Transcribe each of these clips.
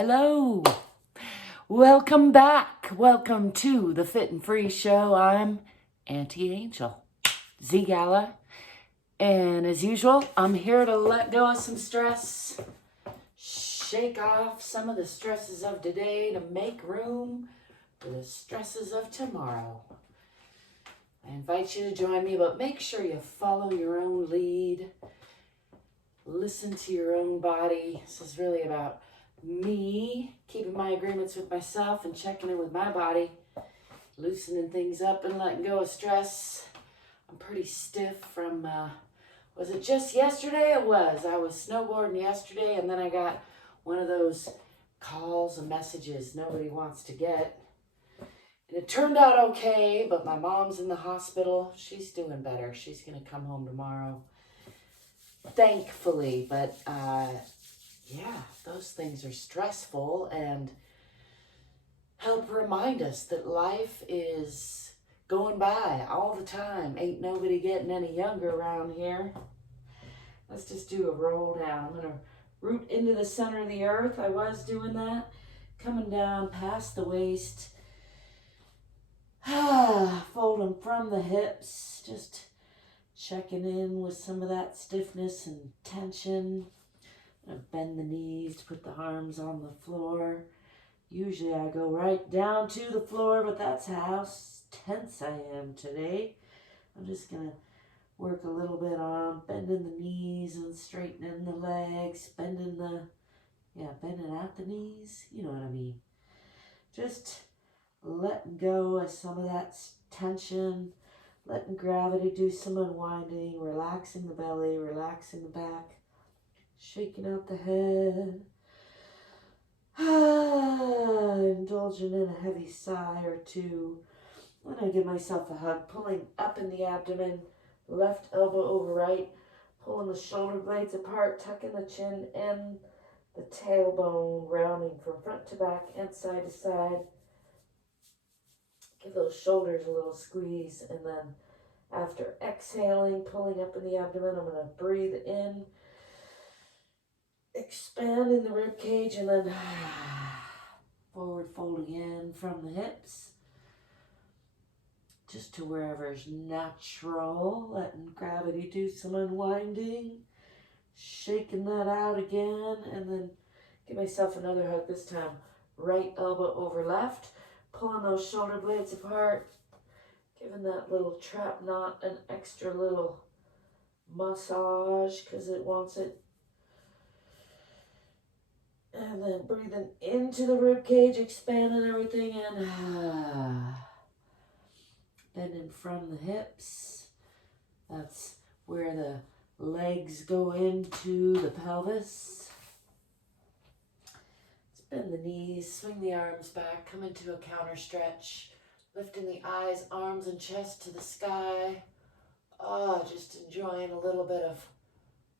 Hello. Welcome back. Welcome to the Fit and Free Show. I'm Auntie Angel, ZGALA. And as usual, I'm here to let go of some stress, shake off some of the stresses of today to make room for the stresses of tomorrow. I invite you to join me, but make sure you follow your own lead. Listen to your own body. This is really about me keeping my agreements with myself and checking in with my body, loosening things up and letting go of stress. I'm pretty stiff from, was it just yesterday? It was. I was snowboarding yesterday and then I got one of those calls and messages nobody wants to get. And it turned out okay, but my mom's in the hospital. She's doing better. She's going to come home tomorrow, thankfully. But yeah, those things are stressful and help remind us that life is going by all the time. Ain't nobody getting any younger around here. Let's just do a roll down. I'm going to root into the center of the earth. I was doing that. Coming down past the waist. Folding from the hips. Just checking in with some of that stiffness and tension. I'm going to bend the knees, put the arms on the floor. Usually I go right down to the floor, but that's how tense I am today. I'm just going to work a little bit on bending the knees and straightening the legs, bending at the knees. You know what I mean. Just letting go of some of that tension, letting gravity do some unwinding, relaxing the belly, relaxing the back. Shaking out the head, indulging in a heavy sigh or two. Then I give myself a hug, pulling up in the abdomen, left elbow over right, pulling the shoulder blades apart, tucking the chin and the tailbone, rounding from front to back and side to side. Give those shoulders a little squeeze, and then after exhaling, pulling up in the abdomen, I'm going to breathe in. Expand in the rib cage and then forward folding in from the hips just to wherever's natural, letting gravity do some unwinding, shaking that out again, and then give myself another hug, this time right elbow over left, pulling those shoulder blades apart, giving that little trap knot an extra little massage because it wants it. And then breathing into the rib cage, expanding everything in. Bending from the hips. That's where the legs go into the pelvis. Let's bend the knees, swing the arms back, come into a counter stretch. Lifting the eyes, arms, and chest to the sky. Just enjoying a little bit of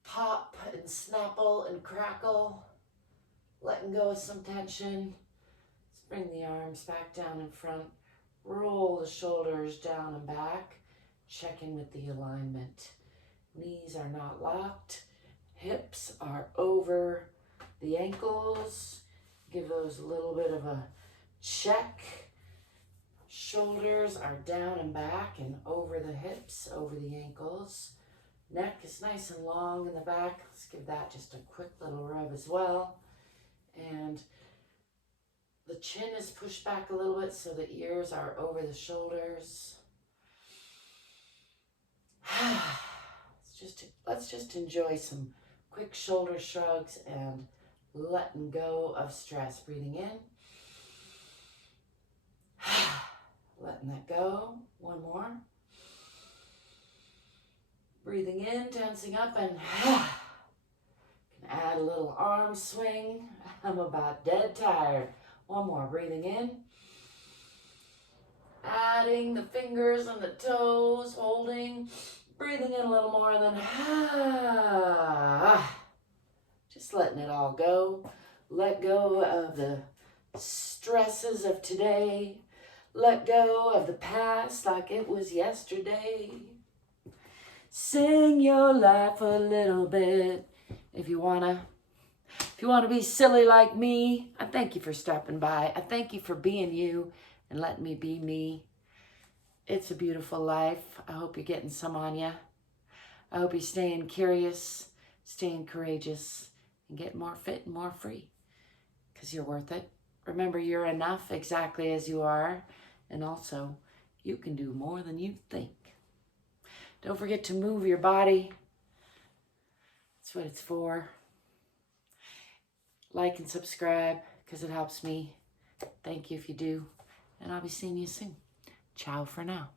pop and snapple and crackle. Letting go of some tension. Let's bring the arms back down in front. Roll the shoulders down and back. Check in with the alignment. Knees are not locked. Hips are over the ankles. Give those a little bit of a check. Shoulders are down and back and over the hips, over the ankles. Neck is nice and long in the back. Let's give that just a quick little rub as well. And the chin is pushed back a little bit so the ears are over the shoulders. Let's just enjoy some quick shoulder shrugs and letting go of stress. Breathing in. Letting that go. One more. Breathing in, tensing up, and add a little arm swing. I'm about dead tired. One more. Breathing in. Adding the fingers and the toes. Holding. Breathing in a little more. And then just letting it all go. Let go of the stresses of today. Let go of the past like it was yesterday. Sing your life a little bit if you wanna. If you want to be silly like me, I thank you for stopping by. I thank you for being you and letting me be me. It's a beautiful life. I hope you're getting some on you. I hope you're staying curious, staying courageous, and getting more fit and more free, because you're worth it. Remember, you're enough exactly as you are, and also you can do more than you think. Don't forget to move your body. That's what it's for. Like and subscribe, because it helps me. Thank you if you do. And I'll be seeing you soon. Ciao for now.